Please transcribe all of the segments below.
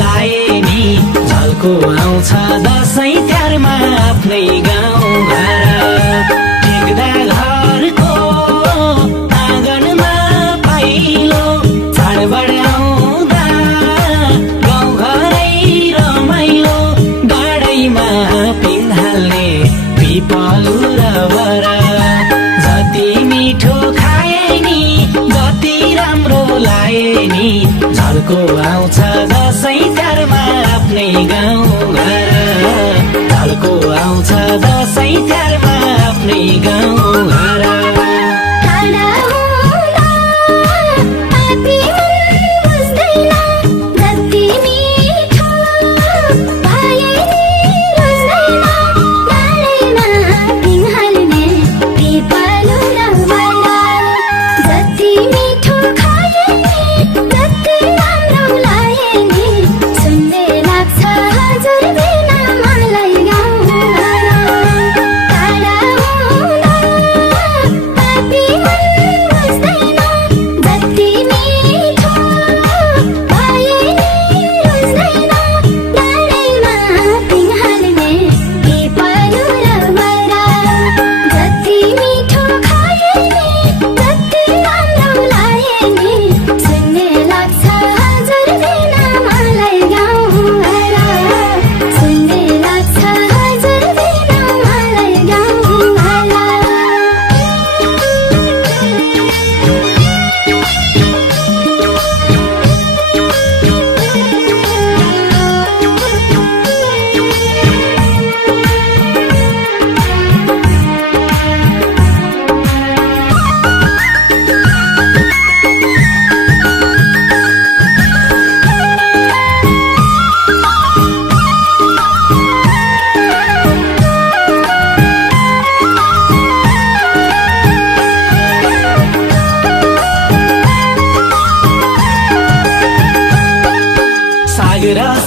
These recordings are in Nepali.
लाए नि झल्को आउँछ दसैँ तिहारमा आफ्नै गाउँ घर टेक्दा घरको आँगनमा पाइलो चाडबाड आउँदा गाउँघरै रमाइलो गाडैमा पिन्हाल्ने पिपलु र बरा जति मिठो खाए नि जति राम्रो लाए नि झल्को आउँछ दसैँ तिहारमा आफ्नै गाउँ घर झल्को आउँछ दसैँ तिहारमा आफ्नै गाउँ घर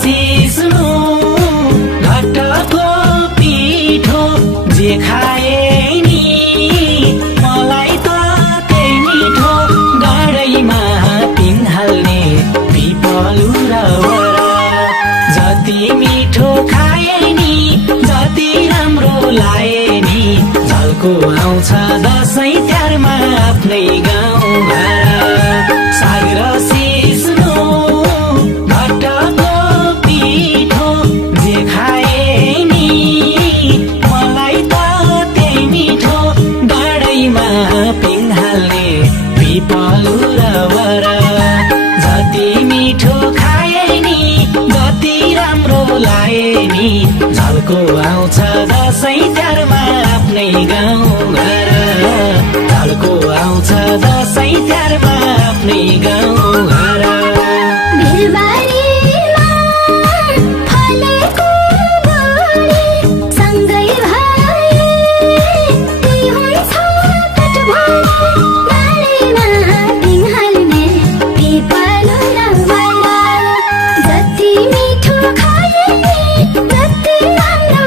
सिस्नो घटको पिठो जे खाए नि मलाई त त्यही मिठो गाडैमा पिन्हाल्ने पिपलु र बरा जति मिठो खाए नि जति राम्रो लाए नि झल्को आउँछ दसैँ तिहारमा आफ्नै गाउँ घर साग र सिस्नो पिन्हाल्ने पिपलु र बरा जति मिठो खाए नि जति राम्रो लाए नि झल्को आउँछ दसैँ तिहारमा आफ्नै गाउँ घर झल्को आउँछ दसैँ तिहारमा आफ्नै गाउँ घर जति मिठो खाए नि जति राम्रो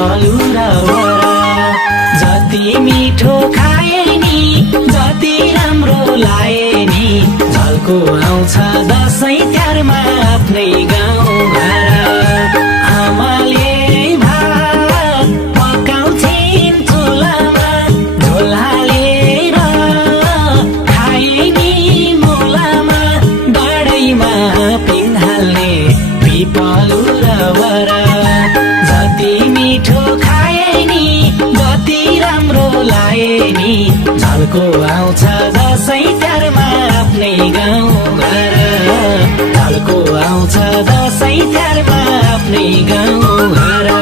पिपलु र वरा जति मिठो खाए नि जति राम्रो लाए नि झल्को आउँछ दशैं तिहारमा आफ्नै गाउँ घर आमाले भात पकाउँछिन् चुलामा झोल हालेर खाए नि मुलामा डाँडैमा पिङ हाल्ने पिपलु र वरा जति मिठो खाए नि जति राम्रो लाए नि झल्को आउँछ दशैं तिहारमा आफ्नै गाउँ घर झल्को आउँछ दशैं तिहारमा आफ्नै गाउँ घर